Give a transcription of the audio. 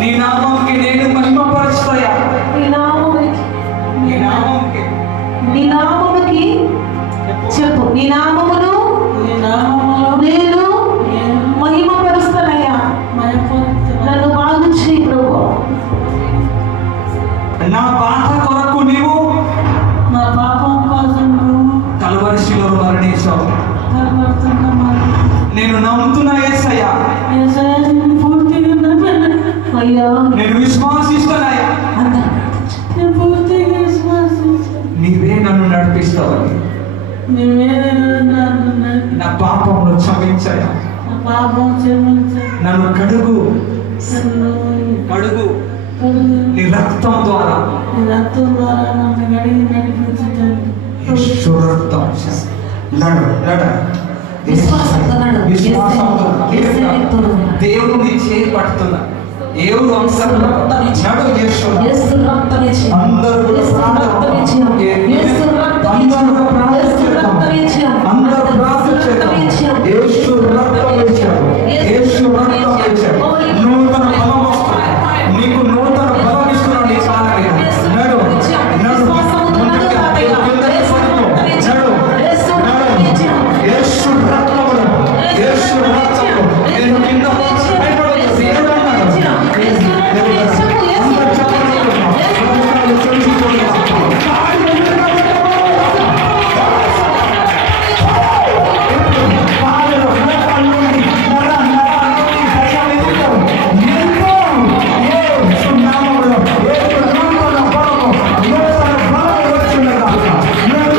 నీ నామంకి నేను మహిమపరుస్తాయా. నీ నామముకి చెప్పు, నీ నామమును నేను మహిమపరుస్తానయ్యా. నన్ను బాగు చేయి ప్రభు. నా బాధ కొరకు నీవు నా పాపం కోసం నువ్వు కల్వరి శిలువలో మరణించావు. నేను నమ్ముతున్నా యేసయ్యా, పూర్తిగా నమ్మాను అయ్యా. నేను విశ్వాసిస్తున్నాయా, నేను పూర్తిగా విశ్వాసించాను. నీవే నన్ను నడిపిస్తావని. నా పాపమును క్షమించాయా, నా పాపం క్షమించాను. నన్ను కడుగు నీ రక్తం ద్వారా. రక్తం ద్వారా నన్ను గడిగి నడిపించండి. యేసు రక్తం నడు నడు విశ్వాసంతో నడు. దేవుని చేయి పడుతున్నా. ఏడు అంశాలు నడు. యేసు అందరూ ప్రార్థించేద్దాం. యేసు